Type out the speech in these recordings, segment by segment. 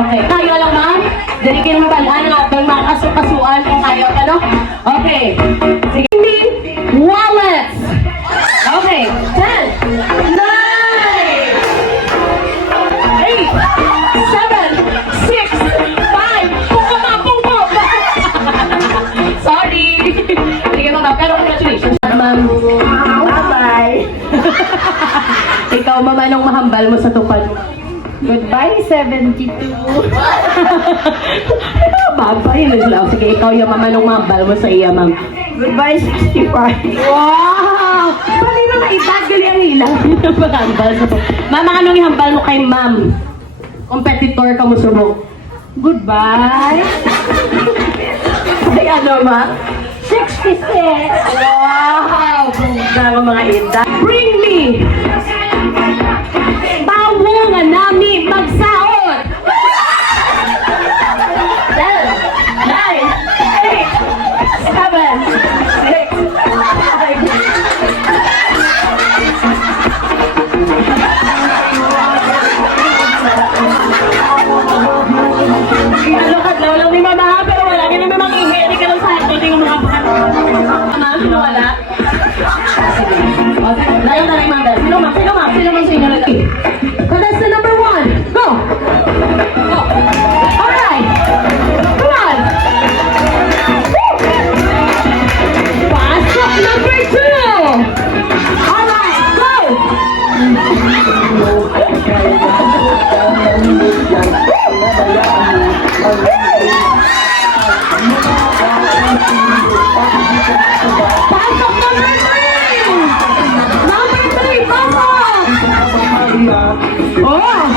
Okay. Kayo lang, ma'am? Dalikin mo ba? Ano nga? Bang mga kasukasuan kung kayo, ano? Okay. Sige. Wallets. Okay. 10, 9, 8, 7, 6, 5. Pupo. Sorry. Sige mga, pero congratulations. Ma'am. Bye-bye. Ikaw, mama, anong mahambal mo sa tupad? Goodbye, 72. Babay na sila. Sige, ikaw yung mama, anong mahambal mo sa iya, ma'am? Goodbye, 65. Wow! Pali na maitag, gali ang ilang. Mahambal sa tupad. Mama, anong ihambal mo kay ma'am? Competitor ka mo subok. Goodbye. Ay, ano, ma? 66. Wow! Ganda ng mga ida. Bring me! Tawo nga nami magsaot! 10, 9, 8, 7, 6, 5. Kadlaw lang ni mama, pero wala ka naman mangihi. Hindi ka lang sa ato, hindi ka mga mama, sino wala? Sige. Layo na rin, ma'am. Sino ma'am sa inyo lagi? Contestant number 1, go! Go! Alright! Come on! Woo! Pasok number 2! Alright, go! Pasok number 3! Number 3, pasok! Oh!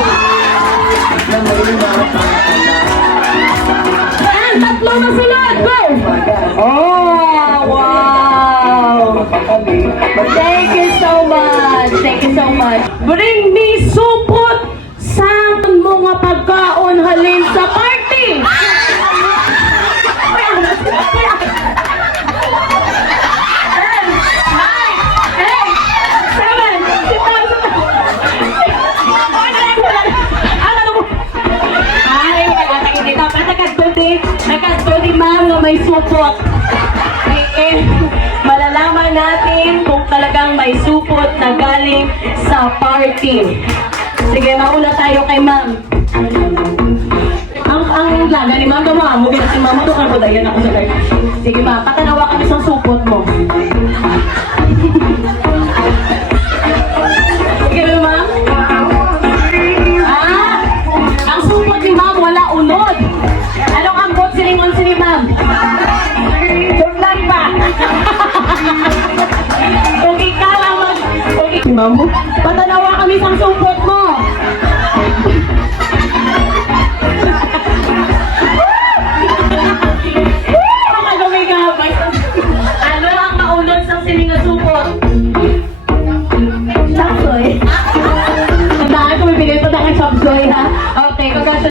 And tatlo na sunod, go! Oh, wow! Thank you so much! Thank you so much! Bring me supot sa mga pagkaon halin sa party! Nagkastudi, ma'am, na may supot. Malalaman natin kung talagang may supot na galing sa party. Sige, mauna tayo kay ma'am. Ang laga ni ma'am, ma'am, huwag si ma'am, ito ka dayan ako sa live. Sige ma'am, patanawa kami sa supot mo. Sige ma'am. Ang supot ni ma'am, wala unod. Anong ambot silingon sini ma'am? Sudlan pa! Kung ikaw ang ma'am, patanawa kami sa supot